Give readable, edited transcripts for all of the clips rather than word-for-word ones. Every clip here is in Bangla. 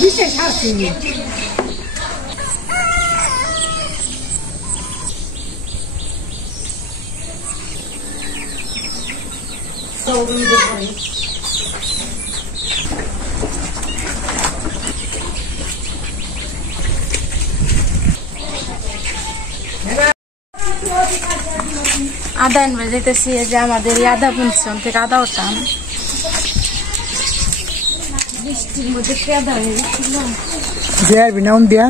বিশেষ আছে আদা আনবে যেতেছি যে আমাদের আদা বুনছে থেকে আদা ওঠান বৃষ্টির মধ্যে কেদা হয়ে গেছিল দেয়ার বিনাম দিয়া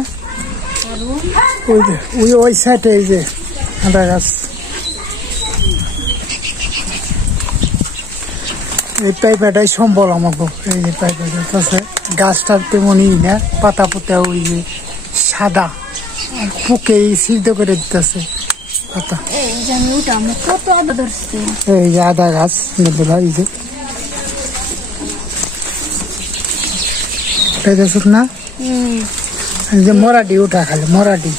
ওই সাইডে এই যে আদা গাছ এই পাইপাটাই সম্বল আমাকে এই যে পাইপাটা আছে গাছটার তেমনই না পাতা পোতা ওই যে সাদা পুকে সিদ্ধ করে দিতেছে পাতা এই যে আমি উঠাম কত আদা ধরছে এই যে আদা গাছ এই যে দেখছ না এই যে মরাটি উঠা খালি মরাটি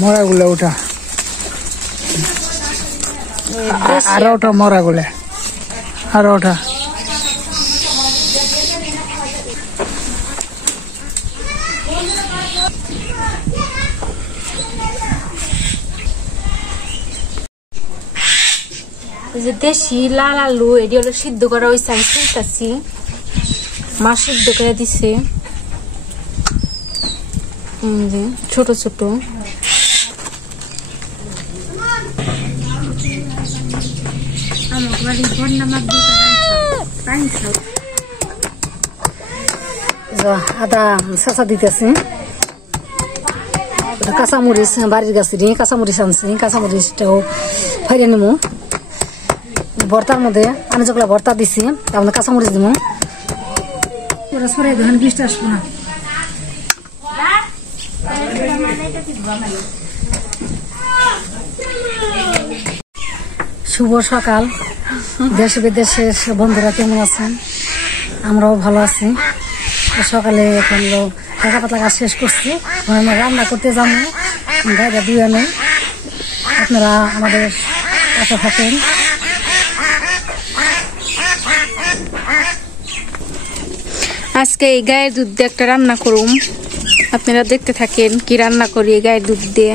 মরাগুলো উঠা আর ওটা মরাগুলো আর ওটা দেশি লাল আলু এটি হলো সিদ্ধ করা হয়েছে আমি শুনতেছি মা সিদ্ধ করে দিছে ছোট ছোট আদা চাচা দিতেছে কাঁচামরিচ বাড়ির গাছ কাঁচামরিচ আনছি কাঁচামরিচটাও ফাইরে নিমু ভর্তার মধ্যে আমি যেগুলো ভর্তা দিছি তার মধ্যে কাঁচামরিচ দিব সরাই ধরেন বৃষ্টি আসবো না শুভ সকাল দেশ বিদেশের বন্ধুরা কেমন আছেন আমরাও ভালো আছি সকালে এখন টাকা পাতলা কাজ শেষ করছি রান্না করতে যাবো গাড়িটা দুই আনে আপনারা আমাদের পাশে থাকেন আজকে এই গায়ের দুধ দিয়ে একটা রান্না করুম আপনারা দেখতে থাকেন কি রান্না করি এই গায়ের দুধ দিয়ে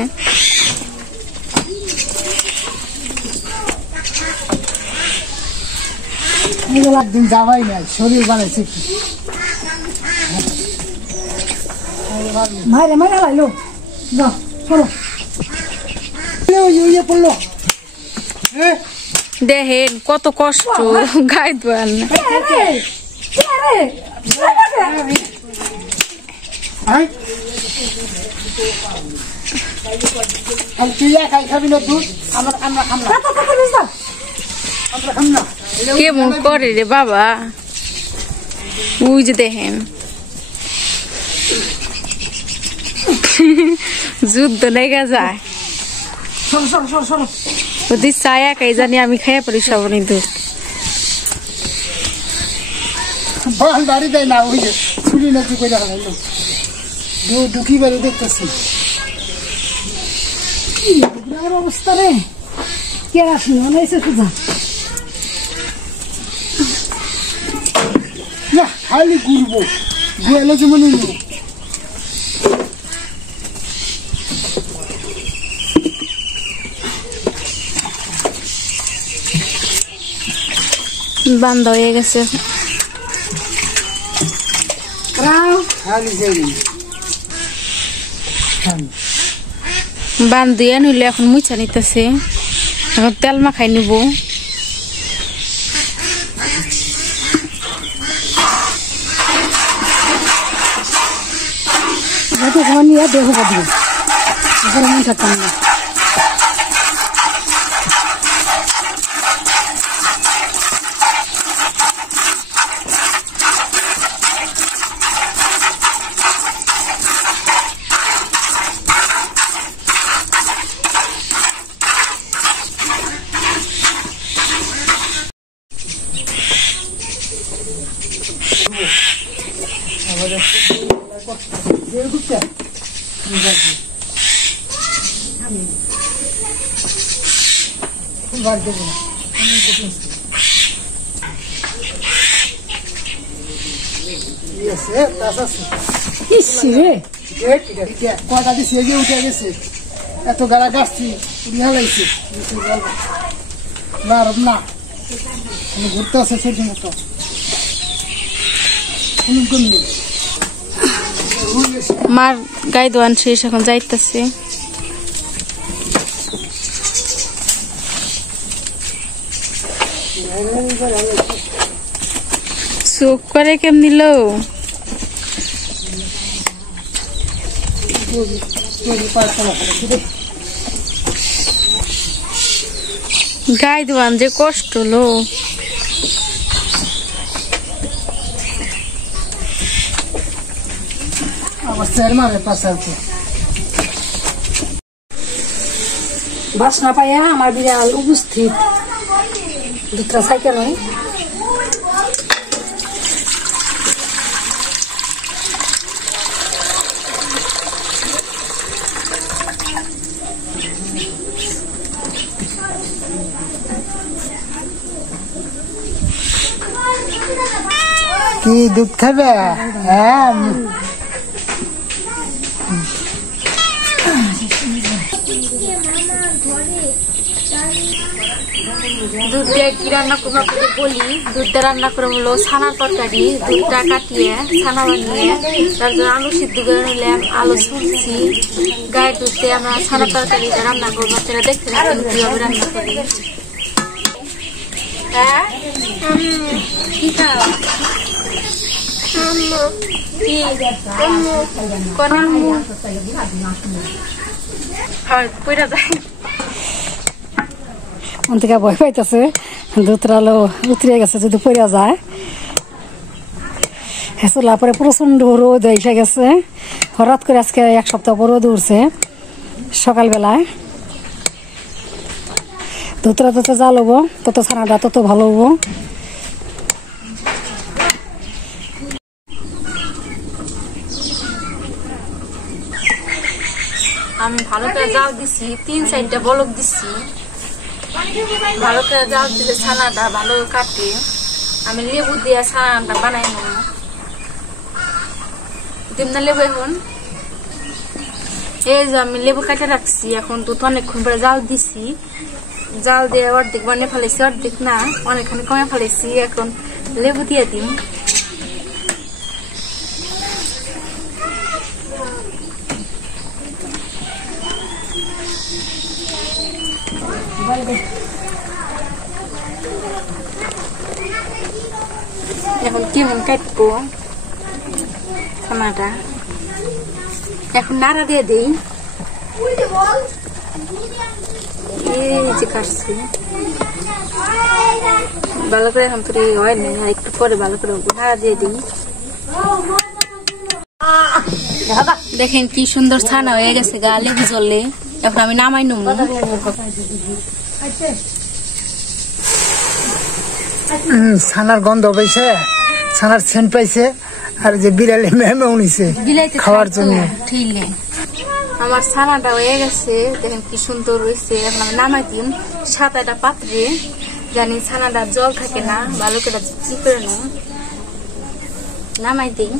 একদিন যাওয়াই নাই শরীর বানাইছে কি মারে মারে লাইলো যাও চলো পড়লো দেখেন কত কষ্ট গায়ে দোয়ান কেমন করে রে বাবা বুঝ দেখেন যুদ্ধ লেগে যায় যদি চায়া খাই জানি আমি খাইয়া পারি সব দুধ বাড়ি দেয় না ওই যে চুরি নাকি করে হারাইলো দুঃখী বাড়ি দেখতেছি অবস্থা রে কে আসি মনে হয়েছে পূজা না খালি ঘুরবো গোয়ালে যেমন বন্ধ হয়ে গেছে বান দিয়ে নিলে এখন মুছা নিতেছে এখন তেল মাখাই নিব নিয়ে দেহ বাঁধব এখন মন থাকতাম না কয়টা দিছি এই যে উঠে গেছে এত গাড়া গাছছি উড়ি হালাইছে না ঘুরতে আছে সেটি মতো মার গায়ে দোয়ান শেষ এখন যাইতেছে চোখ করে কেমনি লো গায়ে দোয়ান যে কষ্ট লো বাসনা পাইয়া আমার বিড়াল উপস্থিত দুটা সাইকেল নয় কি দুধ খাবে হ্যাঁ দুধ দিয়ে কি রান্না করবো বলি দুধটা রান্না করে হলো ছানার তরকারি দুধটা কাটিয়ে ছানা বানিয়ে তারপর আলু সিদ্ধ করে নিলাম আলু ছুলছি গায়ের দুধ দিয়ে আমরা ছানার তরকারিটা রান্না করবো সেটা দেখতে কিভাবে রান্না করি হ্যাঁ কি খাও কইরা যায় থেকে ভয় পাইতেছে দুধরালো উতরে গেছে যদি পড়া যায় হেসলা পরে প্রচন্ড রোদ এসে গেছে হঠাৎ করে আজকে এক সপ্তাহ পর রোদ উঠছে সকালবেলায় দুধরা যত জাল হবো তত ছানাটা তত ভালো হবো আমি ভালো করে জাল দিছি 3-4টা বলক দিছি ভালো করে জাল দিলে ছানাটা ভালো কাটে আমি লেবু দিয়ে ছানাটা বানাই নেব দিম না লেবু এখন এই যে আমি লেবু কাটে রাখছি এখন দুধ অনেকক্ষণ পরে জাল দিছি জাল দিয়ে অর্ধেক বানিয়ে ফেলেছি অর্ধেক না অনেকক্ষণ কমে ফেলেছি এখন লেবু দিয়ে দিম এখন কেমন কাটবো ছানাটা এখন নাড়া দিয়ে দিই এই যে কাটছি ভালো করে এখন তোর হয়নি আর একটু পরে ভালো করে নাড়া দিয়ে দিই দেখেন কি সুন্দর ছানা হয়ে গেছে গা লেবু জলে এখন আমি নামাই নেব ছানার গন্ধ পাইছে ছানার সেন্ট পাইছে আর যে বিড়ালে মেমেও নিছে খাওয়ার জন্য আমার ছানাটা হয়ে গেছে দেখেন কি সুন্দর হয়েছে এখন আমি নামাই দিম সাদাটা পাত্রে জানি ছানাটা জল থাকে না ভালো করে চিপড়ে নেব নামাই দিই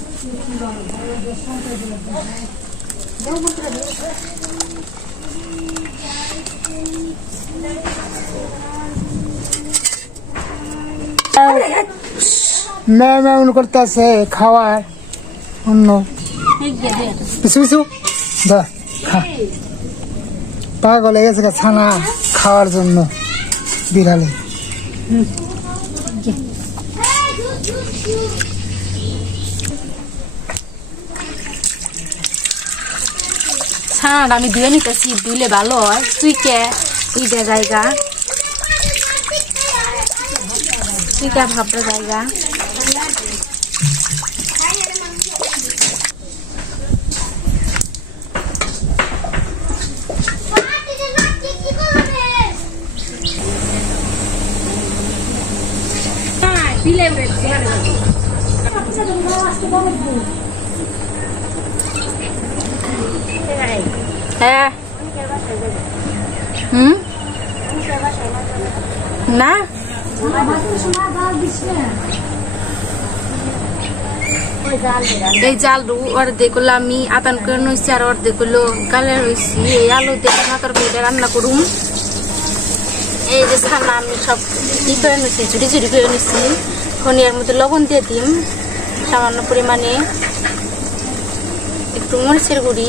মেমেও করতেছে খাওয়ার অন্য পিছু পিছু যা খা পাগল হয়ে গেছে ছানা খাওয়ার জন্য বিড়ালে ছানাটা আমি ধুয়ে নিতেছি ধুলে ভালো হয় তুইকে দুইটা জায়গা তুইটা ভাবটা জায়গা হ্যাঁ না এই জালু অর্ধেক হলো আমি আতান করে নইছি আর অর্ধেক হলো গালে রয়েছি। এই আলু দিয়ে তরকারিটা রান্না করুম। এই যে ছানা আমি সব ই করে নিচ্ছি, ঝুড়ি ঝুড়ি করে নিচ্ছি। ধনিয়ার মধ্যে লবণ দিয়ে দিম সামান্য পরিমাণে, একটু মরিচের গুঁড়ি,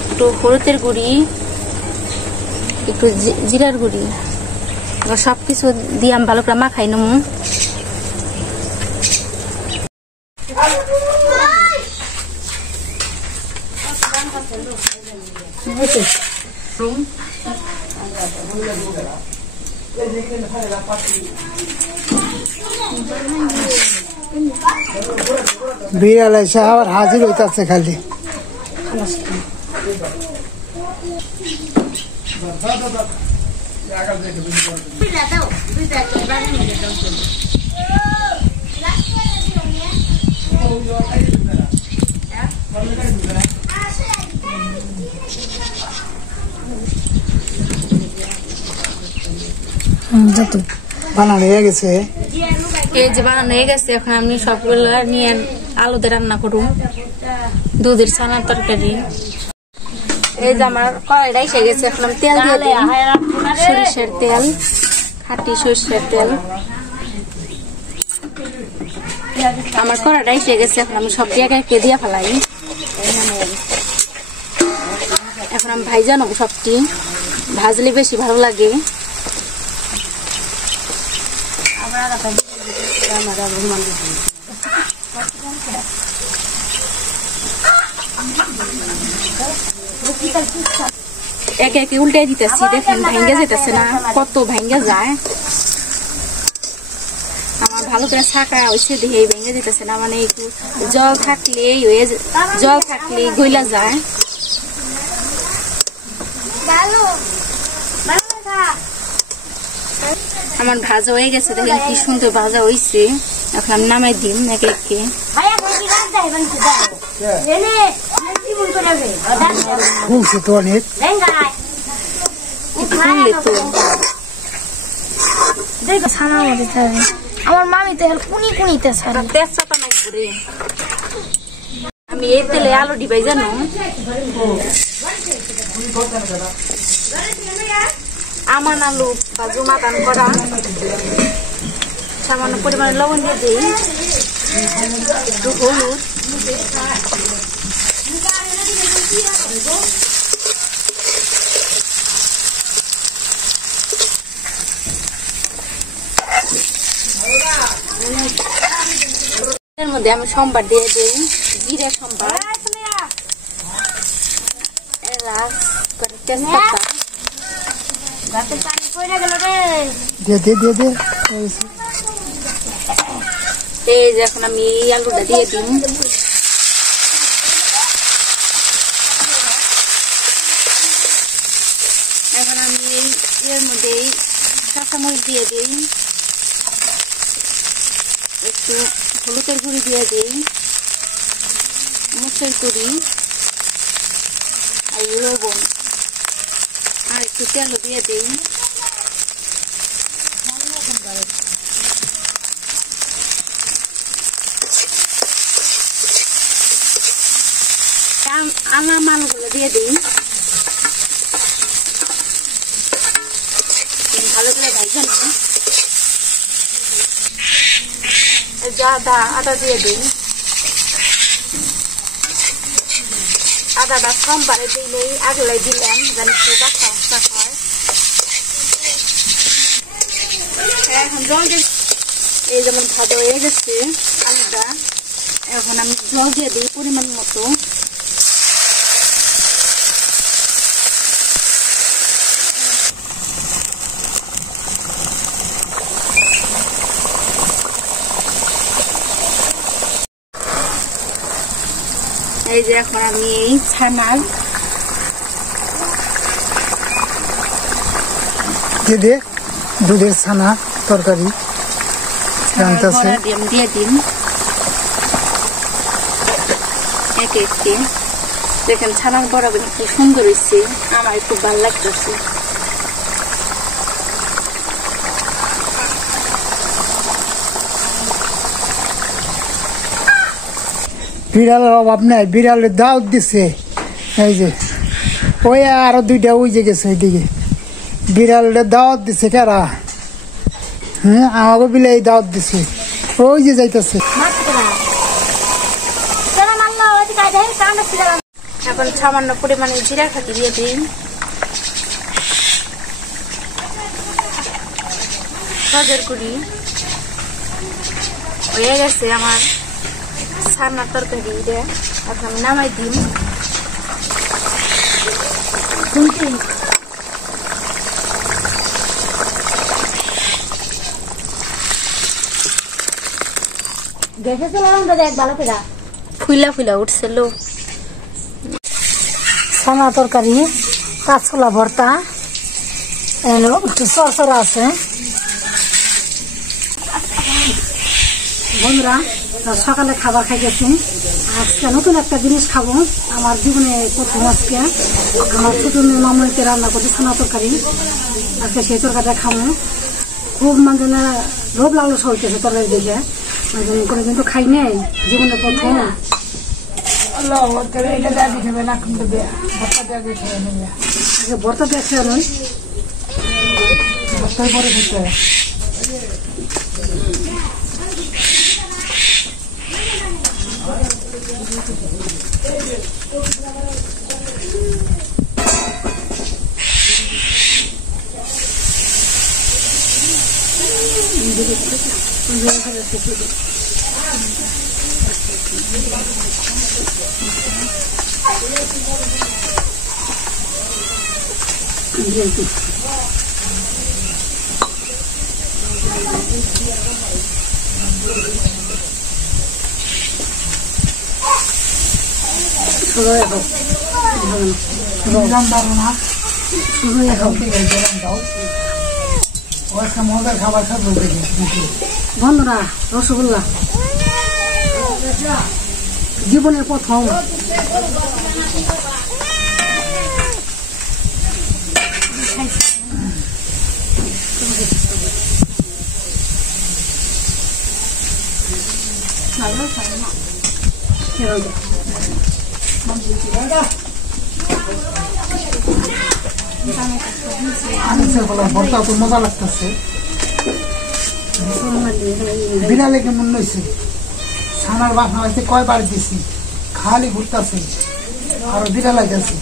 একটু হলুদের গুঁড়ি, একটু জিরার গুঁড়ি, সবকিছু দিয়ে আমি ভালো করে মাখাই নেব। বিড়াল এসে আবার হাজির হইতাছে খালি। বানানো হয়ে গেছে। এই যে বানানো হয়ে গেছে, এখন আমি সবগুলো নিয়ে আলু দিয়ে রান্না করুম দুধের ছানার তরকারি। এই যে আমার কড়াইটা এসে গেছে, এখন আমি তেল দিয়ে দিই, সরিষার তেল, খাঁটি সরিষার তেল। আমার কড়াইটা এসে গেছে, এখন আমি সব দিয়ে একে দিয়ে ফেলাই। এখন আমি ভাইজা নেবো সবটি, ভাজলে বেশি ভালো লাগে। একে একে উল্টে দিতেছি, দেখেন ভাঙ্গা যেতেছে না, কত ভাঙ্গা যায়। আমার ভালো করে ছাকা হয়েছে দেখে ভেঙে যেতেছে না, মানে একটু জল থাকলে জল থাকলে গইলা যায়। আমার ভাজা হয়ে গেছে, দেখেন কি সুন্দর ভাজা হয়েছে। এখন আমি নামাই দিম একে একে। ফুলছে তো অনেক। আমার মামি তো কুনি কুনিতে তেজপাতা নাই করে আমি এই তেলে আলু ডিবাই জানো। আমান আলু বাজু মাতান করা, সামান্য পরিমাণে লবণ দিয়ে দিই, একটু হলুদ, এর মধ্যে আমি সম্বার দিয়ে দিই, জিরা সম্বার, তেজপাতা। এই যে এখন আমি এই আলুটা দিয়ে দিই। এখন আমি এর মধ্যে কাঁচামরিচ দিয়ে দিই, একটু হলুদের গুঁড়ি দিয়ে দিই, মরিচের গুঁড়ি আর লবণ, আর একটু তেল দিয়ে দিই। আমার মালগুলো দিয়ে দিই, ভালো করে ভাজা নিই। আদা দিয়ে দিই, আদাটা সোমবারে দিলেই আগলাই দিলাম, যেন একটু বাচ্চা হয়। এখন জল দিয়ে, এই যেমন ভাজা হয়ে গেছে আলুটা, এখন আমি জল দিয়ে দিই পরিমাণ মতো। এই যে এখন আমি এই ছানার দুধের ছানা তরকারি দিয়ে দিন একে একে। দেখেন ছানার বড়াগুলো কি সুন্দর হয়েছে, আমার খুব ভালো লাগতেছে। বিড়ালের অভাব নাই, বিড়ালের দাওয়াত দিছে। এই যে ওই আরো দুইটা ওই যে গেছে ওইদিকে, বিড়ালের দাওয়াত দিছে কারা? হ্যাঁ, আমাকে বিলাই দাওয়াত দিছে, ওই যে যাইতেছে। এখন সামান্য পরিমাণে জিরা খাটি দিয়ে দিই, সজের গুঁড়ি। হয়ে গেছে আমার ছানার তরকারি, এখন আমি নামাই দিই। ফুলা ফুলা উঠছিল। ছানা তরকারি, কাঁচকলা ভর্তা, এলো একটু সরসরা আছে। বন্ধুরা, সকালে খাবার খাইতেছি। আজকে নতুন একটা জিনিস খাবো, আমার জীবনে প্রথম। আজকে আমার ছোট মেয়ে মামুনিতে রান্না করছে ছানা তরকারি, আজকে সেই তরকারিটা খাবো। খুব মানে লোভ লালস হইতেছে তরকারি দেখে, কোনো কিন্তু খাই নাই, জীবনে প্রথম। ভর্তা দিয়ে খেয়ে নই, ভর্তায় পরে খেতে। বন্ধুরা, রসগোল্লা জীবনের প্রথম। ভর্তা তো মজা লাগতেছে। বিড়ালে কেমন হয়েছে? ছানার বাসনা হয়েছে, কয়বার দিছি, খালি ঘুরতেছে, আরো বিড়াল গেছে।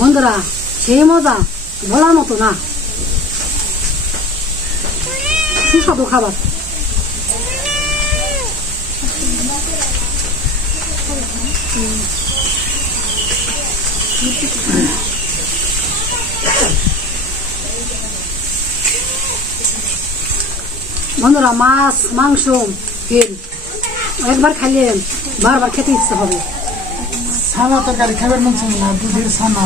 বন্ধুরা, সেই মজা বলার মতো না, সুস্বাদু খাবার। বন্ধুরা, মাছ মাংস তেল একবার খাইলে বারবার খেতে ইচ্ছে হবে। ছানা তরকারি খাবার মন চায় না, দুধের ছানা।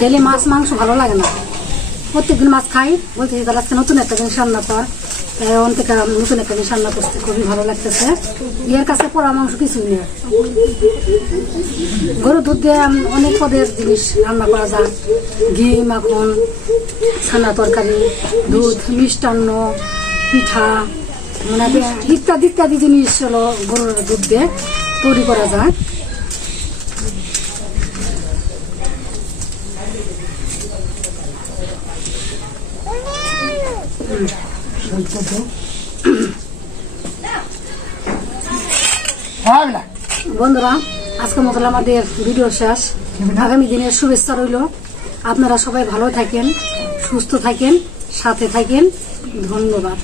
ডেলি মাছ মাংস ভালো লাগে না, প্রত্যেকদিন মাছ খাই। বলতেছি তাহলে আজকে নতুন একটা জিনিস রান্না কর, অন থেকে নতুন একটা জিনিস রান্না করতে খুবই ভালো লাগতেছে। এর কাছে পোড়া মাংস কিছুই নেই। গরুর দুধ দিয়ে অনেক পদের জিনিস রান্না করা যায়, ঘি, মাখন, ছানা তরকারি, দুধ, মিষ্টান্ন, পিঠা, মানে ইত্যাদি ইত্যাদি জিনিস হলো গরুর দুধ দিয়ে তৈরি করা যায়। বন্ধুরা, আজকের মতো আমাদের ভিডিও শেষ। আগামী দিনের শুভেচ্ছা রইল। আপনারা সবাই ভালো থাকেন, সুস্থ থাকেন, সাথে থাকেন। ধন্যবাদ।